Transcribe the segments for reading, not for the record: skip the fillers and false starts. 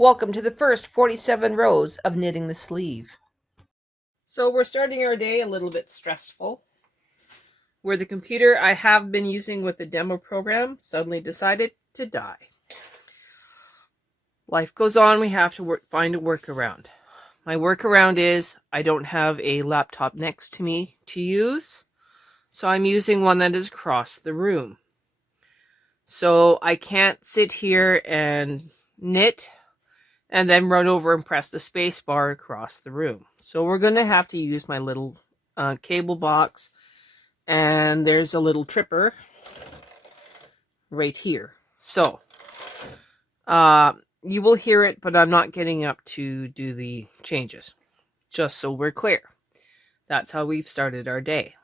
Welcome to the first 47 rows of knitting the sleeve. So we're starting our day a little bit stressful, where the computer I have been using with the demo program suddenly decided to die. Life goes on, we have to find a workaround. My workaround is I don't have a laptop next to me to use, so I'm using one that is across the room. So I can't sit here and knit and then run over and press the space bar across the room. So we're going to have to use my little cable box, and there's a little tripper right here. So you will hear it, but I'm not getting up to do the changes, just so we're clear. That's how we've started our day.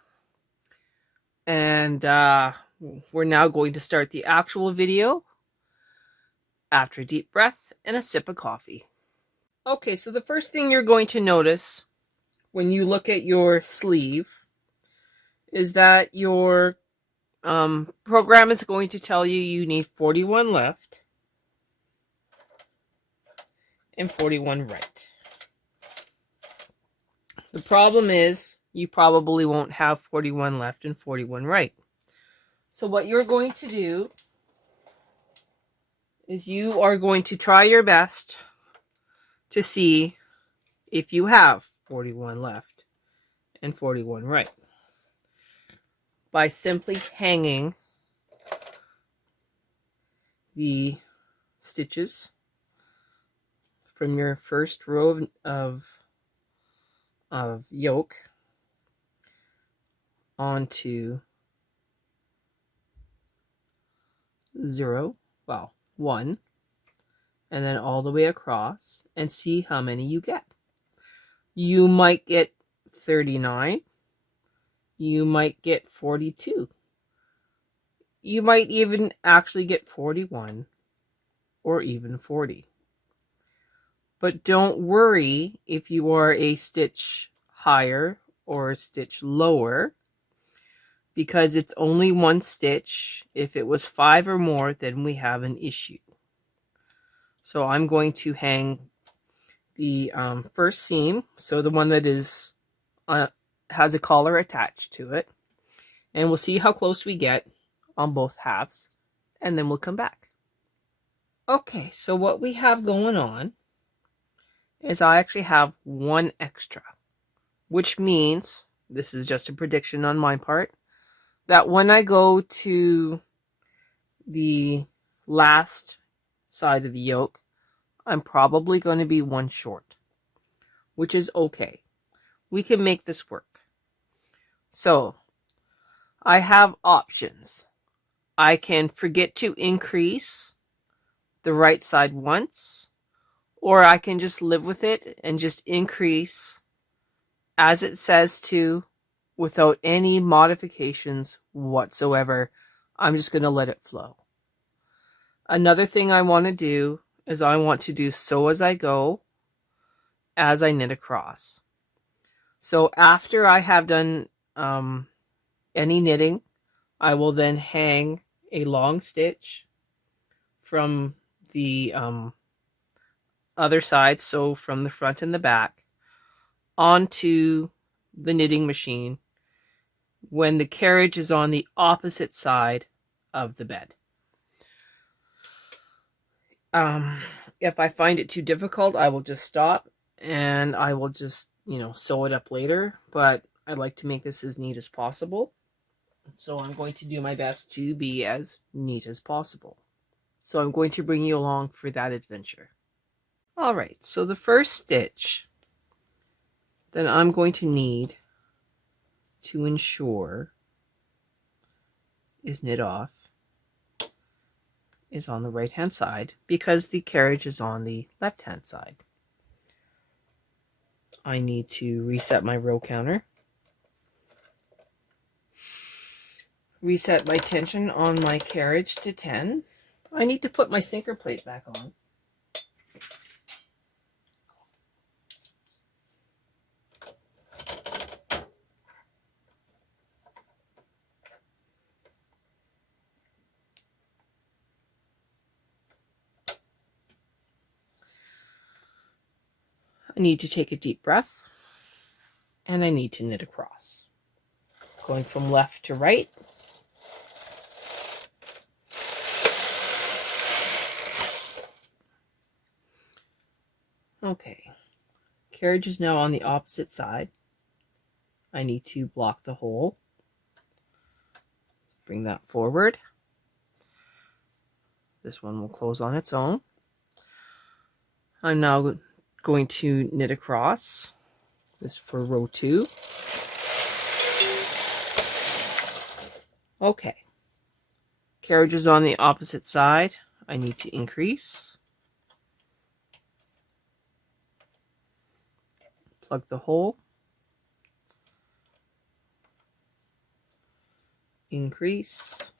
And we're now going to start the actual video after a deep breath and a sip of coffee. Okay, so the first thing you're going to notice when you look at your sleeve is that your program is going to tell you need 41 left and 41 right. The problem is you probably won't have 41 left and 41 right. So what you're going to do is you are going to try your best to see if you have 41 left and 41 right by simply hanging the stitches from your first row of yoke onto 1, and then all the way across, and see how many you get. You might get 39, you might get 42, you might even actually get 41 or even 40. But don't worry if you are a stitch higher or a stitch lower, because it's only one stitch. If it was 5 or more, then we have an issue. So I'm going to hang the first seam, so the one that is has a collar attached to it, and we'll see how close we get on both halves, and then we'll come back. Okay, so what we have going on is I actually have one extra, which means, this is just a prediction on my part, that when I go to the last side of the yoke, I'm probably going to be one short, which is okay. We can make this work. So I have options. I can forget to increase the right side once, or I can just live with it and just increase as it says to, without any modifications whatsoever. I'm just going to let it flow. Another thing I want to do is I want to do sew as I go as I knit across. So after I have done any knitting, I will then hang a long stitch from the other side, so from the front and the back, onto the knitting machine when the carriage is on the opposite side of the bed. If I find it too difficult, I will just stop and I will just, sew it up later, but I'd like to make this as neat as possible. So I'm going to do my best to be as neat as possible. So I'm going to bring you along for that adventure. All right, so the first stitch that I'm going to need to ensure is knit off is on the right hand side, because the carriage is on the left hand side. I need to reset my row counter, reset my tension on my carriage to 10. I need to put my sinker plate back on. I need to take a deep breath, and I need to knit across. Going from left to right. Okay, carriage is now on the opposite side. I need to block the hole. Bring that forward. This one will close on its own. I'm now going to knit across. This for row 2. Okay. Carriage is on the opposite side. I need to increase. Plug the hole. Increase.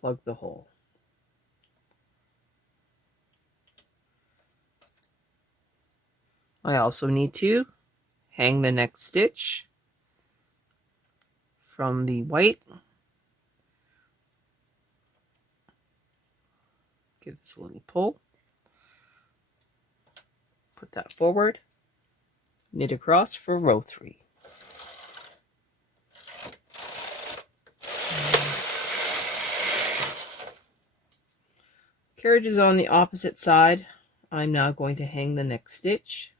Plug the hole. I also need to hang the next stitch from the white. Give this a little pull. Put that forward. Knit across for row 3. Carriage is on the opposite side. I'm now going to hang the next stitch.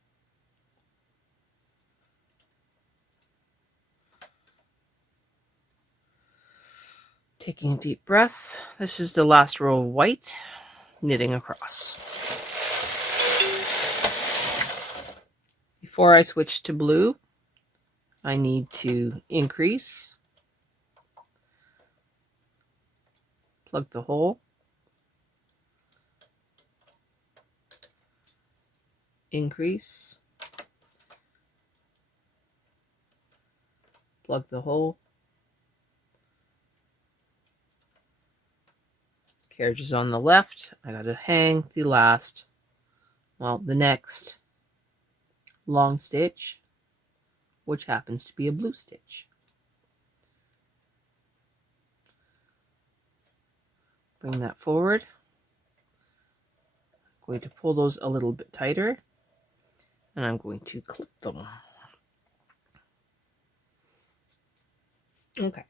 Taking a deep breath. This is the last row of white, knitting across. Before I switch to blue, I need to increase, plug the hole, increase, plug the hole. Carriage is on the left. I got to hang the next long stitch, which happens to be a blue stitch. Bring that forward. I'm going to pull those a little bit tighter, and I'm going to clip them. Okay.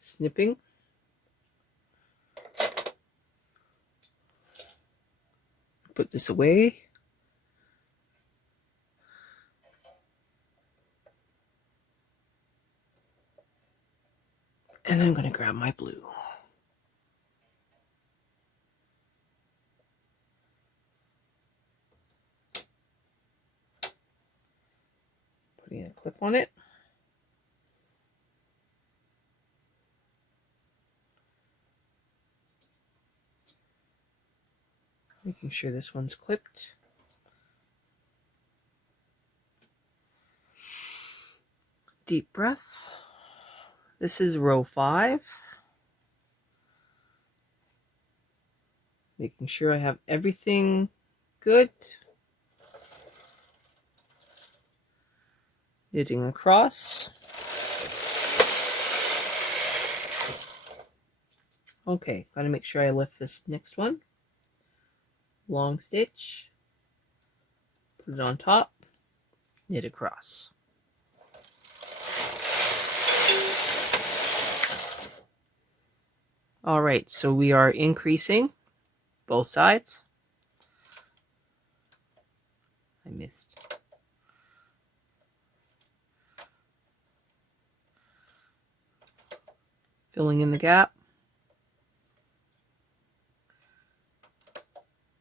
Snipping. Put this away. And I'm going to grab my blue. Putting a clip on it. Making sure this one's clipped. Deep breath. This is row 5. Making sure I have everything good. Knitting across. Okay, gotta make sure I lift this next one. Long stitch. Put it on top. Knit across. All right, so we are increasing both sides. I missed. Filling in the gap.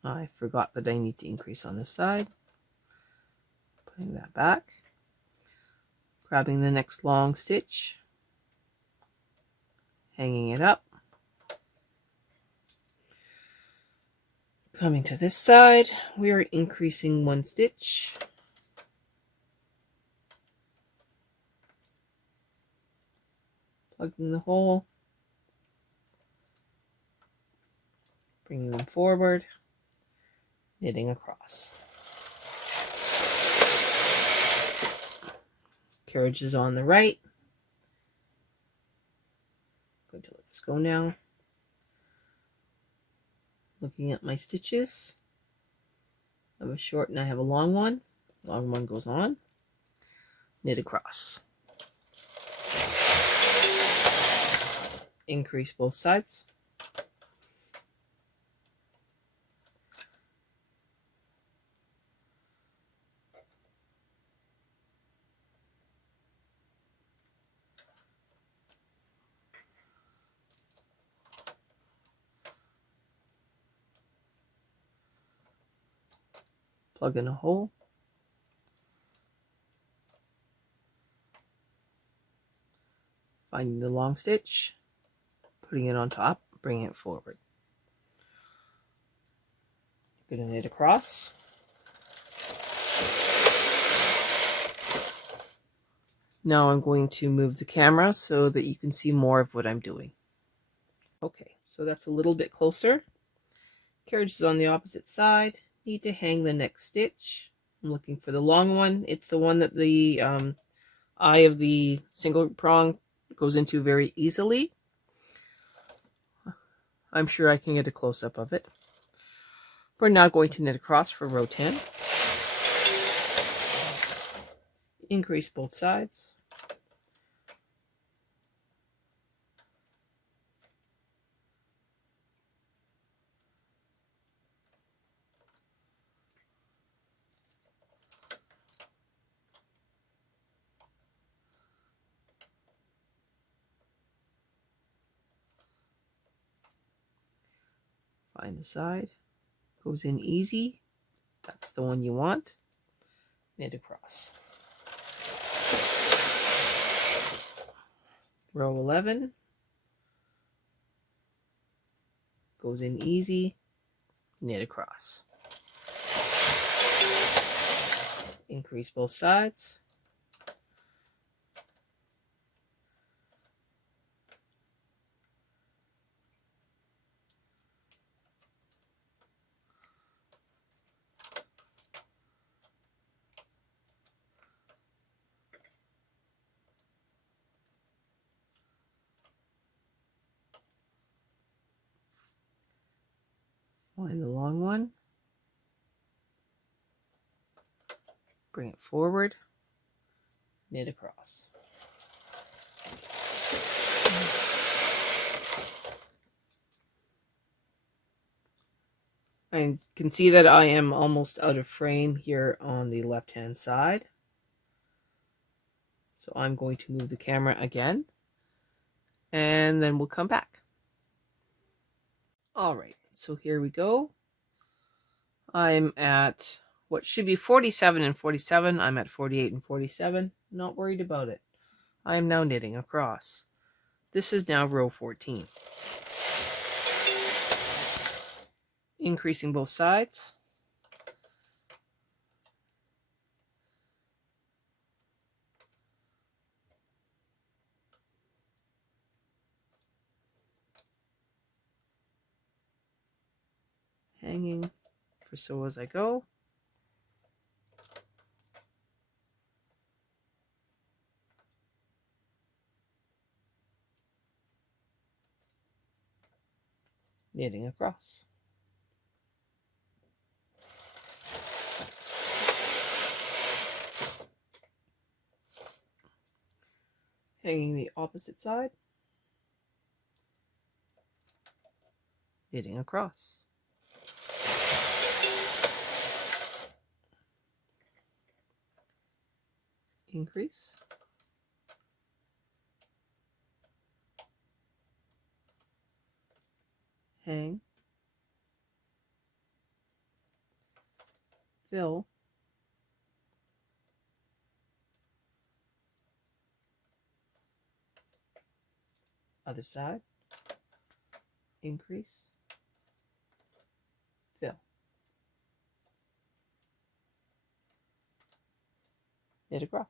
I forgot that I need to increase on this side. Putting that back. Grabbing the next long stitch. Hanging it up. Coming to this side, we are increasing 1 stitch. Plugging the hole. Bringing them forward. Knitting across. Carriage is on the right. I'm going to let this go now. Looking at my stitches, I have a short and I have a long one. Long one goes on, knit across. Increase both sides. Plug in a hole. Finding the long stitch, putting it on top, bringing it forward. I'm going to knit across. Now I'm going to move the camera so that you can see more of what I'm doing. Okay, so that's a little bit closer. Carriage is on the opposite side. Need to hang the next stitch. I'm looking for the long one. It's the one that the eye of the single prong goes into very easily. I'm sure I can get a close-up of it. We're now going to knit across for row 10. Increase both sides. Find the side, goes in easy. That's the one you want. Knit across. Row 11, goes in easy, knit across. Increase both sides. Find the long one, bring it forward, knit across. I can see that I am almost out of frame here on the left hand side. So I'm going to move the camera again, and then we'll come back. All right, so here we go. I'm at what should be 47 and 47. I'm at 48 and 47. Not worried about it. I am now knitting across. This is now row 14. Increasing both sides. Hanging for sew as I go. Knitting across. Hanging the opposite side. Knitting across. Increase. Hang. Fill. Other side. Increase. Fill. Knit across.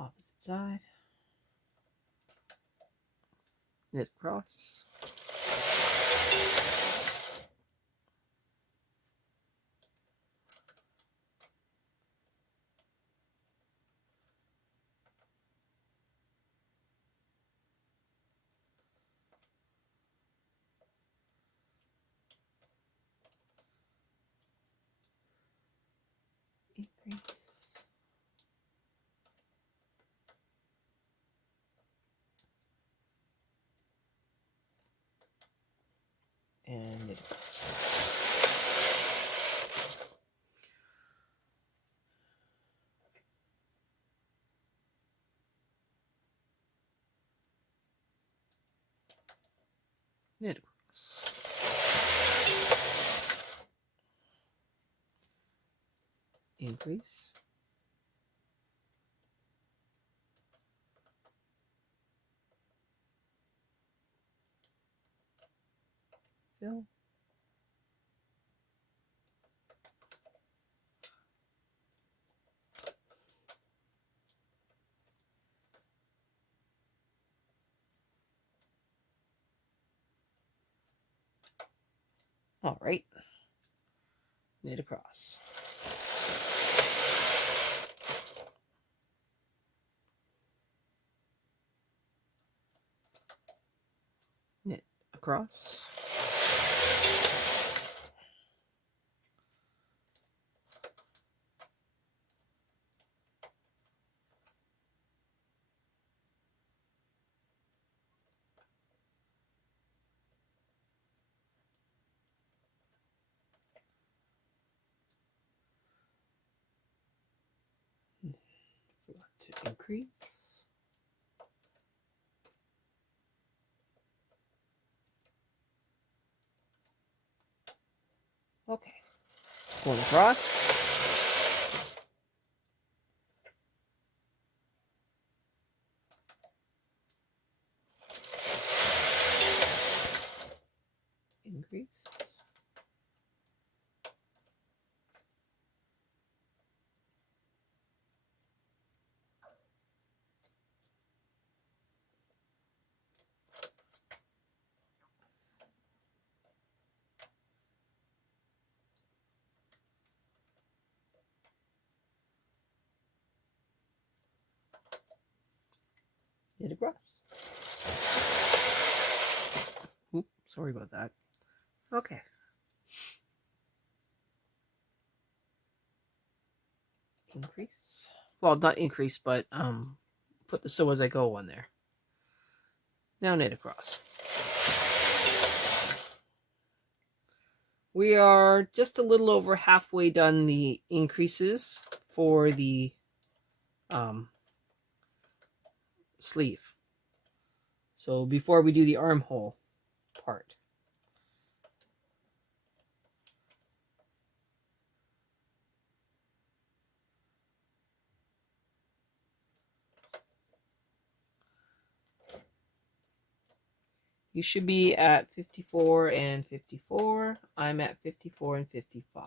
Opposite side. Knit across. knit across. Knit across. Increase. Fill. All right, knit across. Knit across. To increase. Okay, going across. Increase. Knit across. Oop, sorry about that. Okay. Increase. Well, not increase, but put the sew as I go on there. Now knit across. We are just a little over halfway done the increases for the sleeve. So before we do the armhole part. You should be at 54 and 54. I'm at 54 and 55.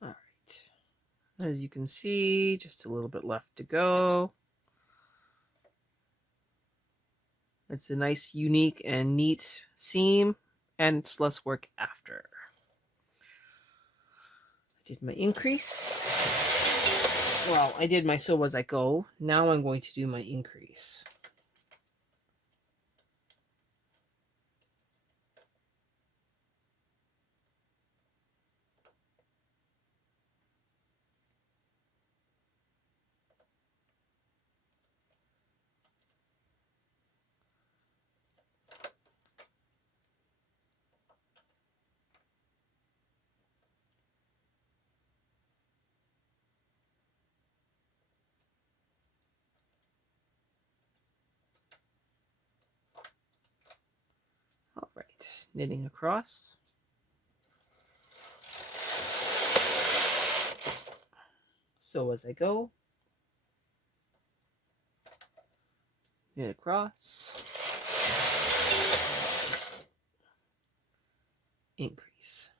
All right. As you can see, just a little bit left to go. It's a nice, unique, and neat seam, and it's less work after. I did my increase. Well, I did my sew as I go. Now I'm going to do my increase. All right, knitting across. So as I go, knit across, increase.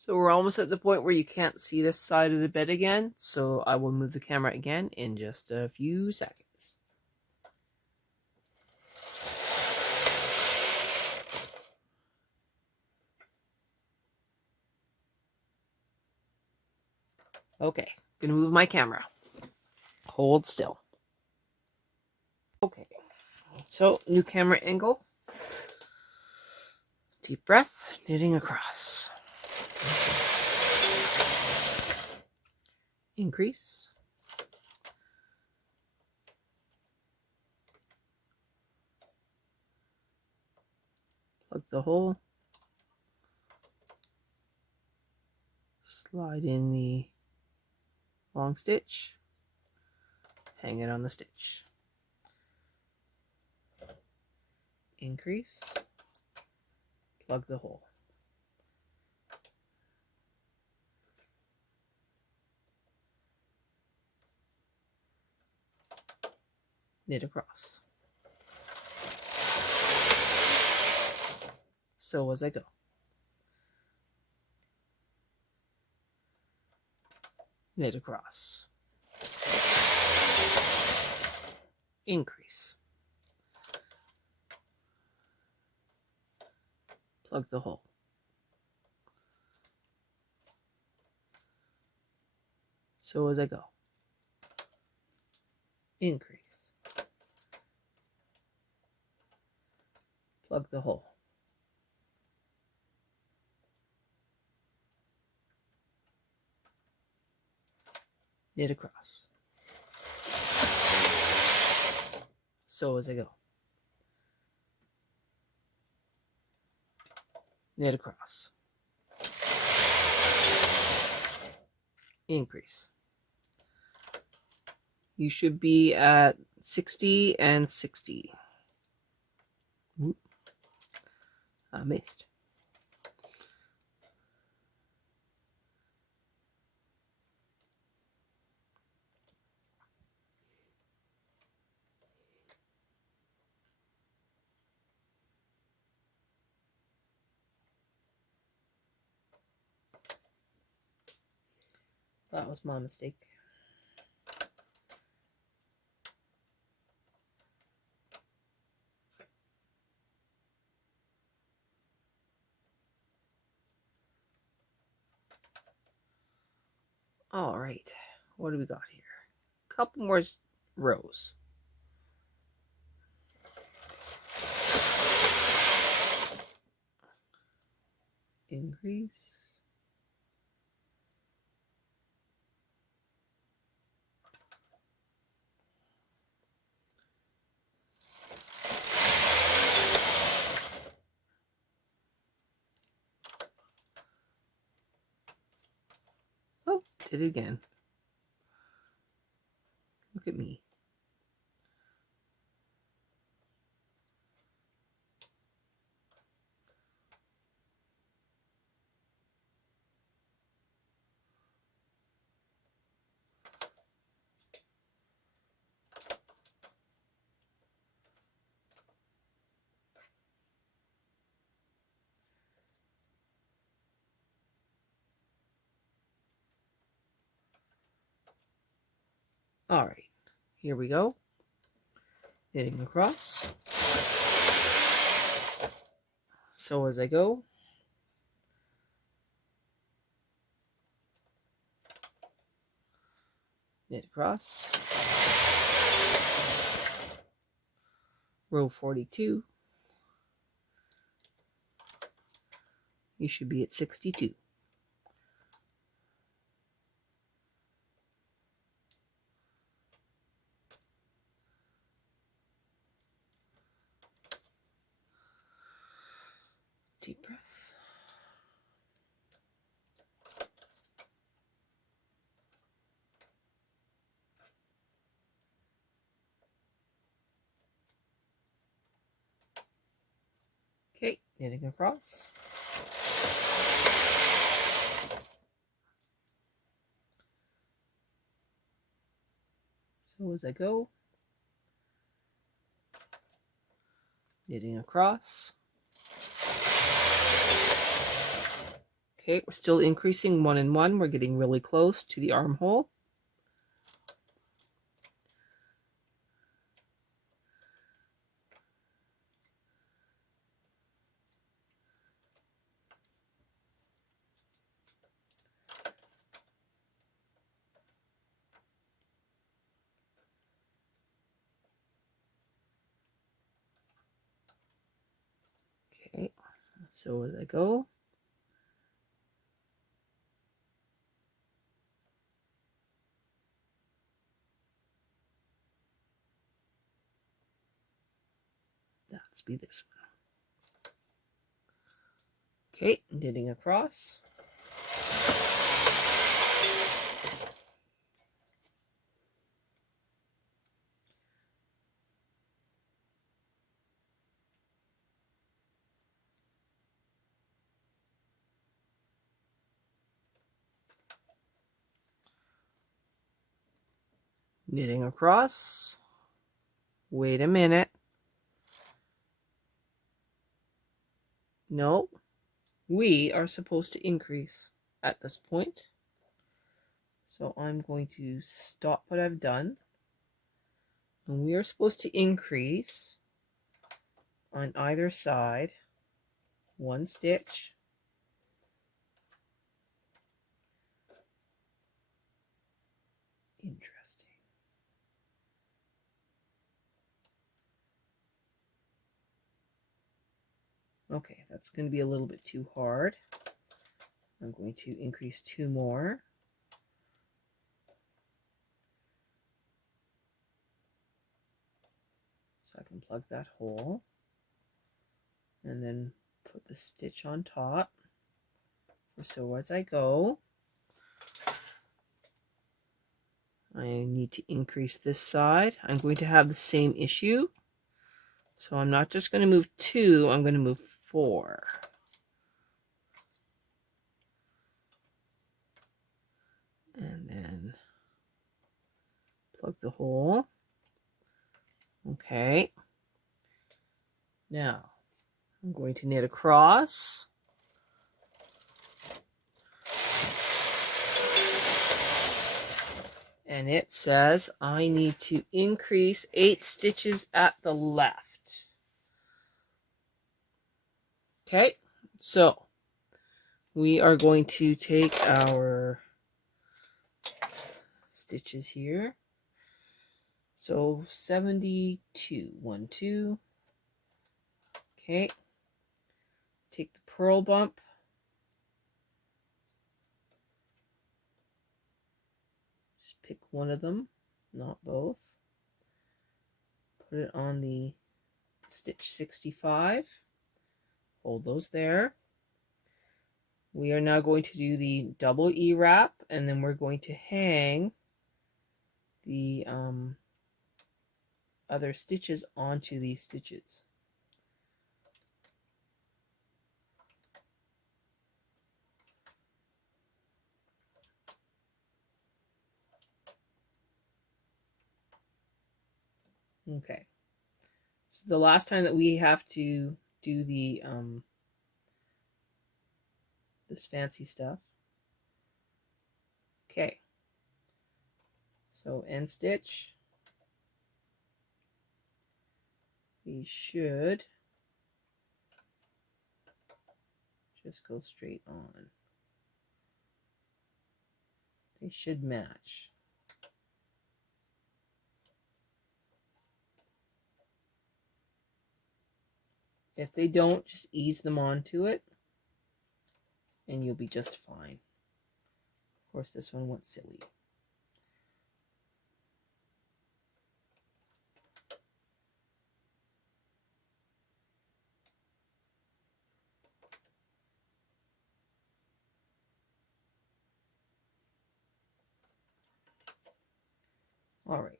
So we're almost at the point where you can't see this side of the bed again, so I will move the camera again in just a few seconds. Okay, gonna move my camera. Hold still. Okay, so new camera angle. Deep breath, knitting across. Increase. Plug the hole. Slide in the long stitch. Hang it on the stitch. Increase. Plug the hole. Knit across. So as I go. Knit across. Increase. Plug the hole. So as I go. Increase. Plug the hole. Knit across. So as I go. Knit across. Increase. You should be at 60 and 60. Oop. I missed. That was my mistake. All right, what do we got here? A couple more rows. Increase. Oh, did it again. Look at me. All right, here we go. Knitting across. So as I go, knit across. Row 42. You should be at 62. Deep breath. Okay, knitting across. So as I go, knitting across. Okay, we're still increasing 1 and 1. We're getting really close to the armhole. Okay, so as I go, that's be this one. Okay, knitting across. Knitting across. Wait a minute. No, we are supposed to increase at this point. So I'm going to stop what I've done. And we are supposed to increase on either side 1 stitch. Interesting. Okay, that's going to be a little bit too hard. I'm going to increase 2 more. So I can plug that hole. And then put the stitch on top. So as I go, I need to increase this side. I'm going to have the same issue. So I'm not just going to move 2, I'm going to move 4. And then plug the hole. Okay. Now I'm going to knit across. And it says I need to increase 8 stitches at the left. Okay, so we are going to take our stitches here. So 72, 1, 2. Okay, take the purl bump. Just pick one of them, not both. Put it on the stitch 65. Hold those there. We are now going to do the double E wrap, and then we're going to hang the other stitches onto these stitches. Okay, so the last time that we have to do the this fancy stuff. Okay, so end stitch. We should just go straight on. They should match. If they don't, just ease them onto it and you'll be just fine. Of course, this one went silly. All right,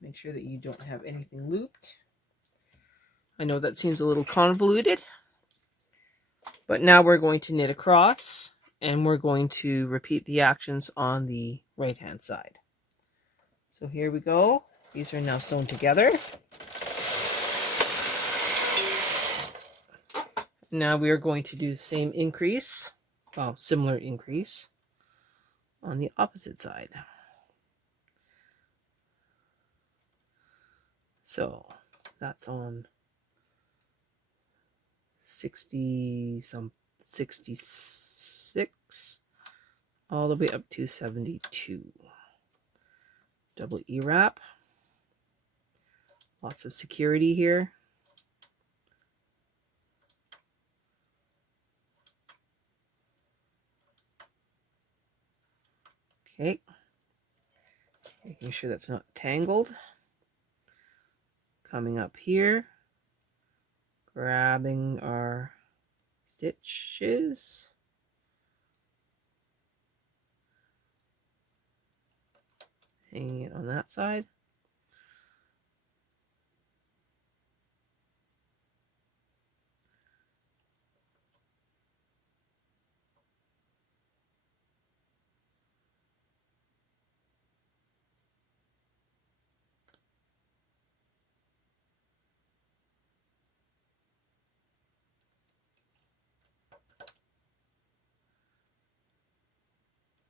make sure that you don't have anything looped. I know that seems a little convoluted, but now we're going to knit across and we're going to repeat the actions on the right hand side. So here we go. These are now sewn together. Now we are going to do the same increase, well, similar increase on the opposite side. So that's on 66 all the way up to 72. Double E wrap. Lots of security here. Okay. Making sure that's not tangled. Coming up here. Grabbing our stitches. Hanging it on that side.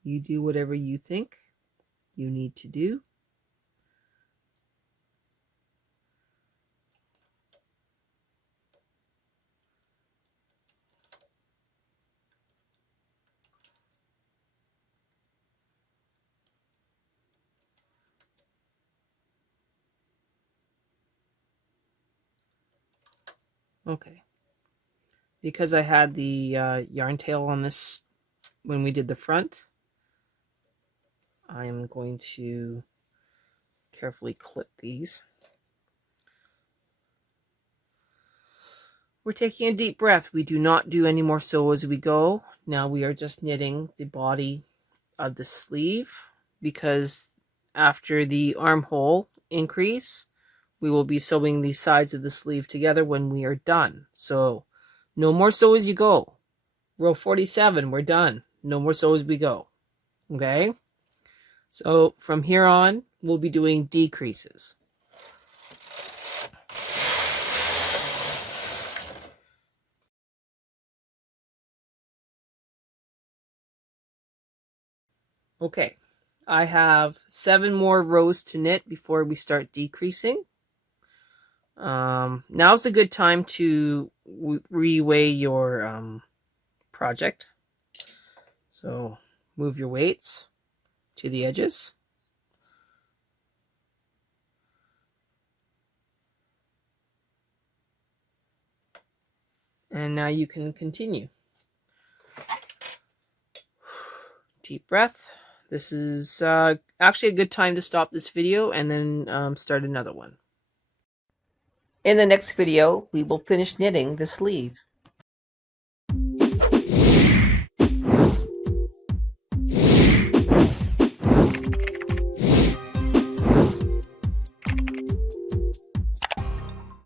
You do whatever you think you need to do. Okay. Because I had the yarn tail on this when we did the front, I am going to carefully clip these. We're taking a deep breath. We do not do any more sew as we go. Now we are just knitting the body of the sleeve, because after the armhole increase, we will be sewing the sides of the sleeve together when we are done. So no more sew as you go. Row 47, we're done. No more sew as we go. Okay? So from here on, we'll be doing decreases. Okay, I have 7 more rows to knit before we start decreasing. Now's a good time to reweigh your project. So move your weights to the edges. And now you can continue. Deep breath. This is actually a good time to stop this video and then start another one. In the next video, we will finish knitting the sleeve.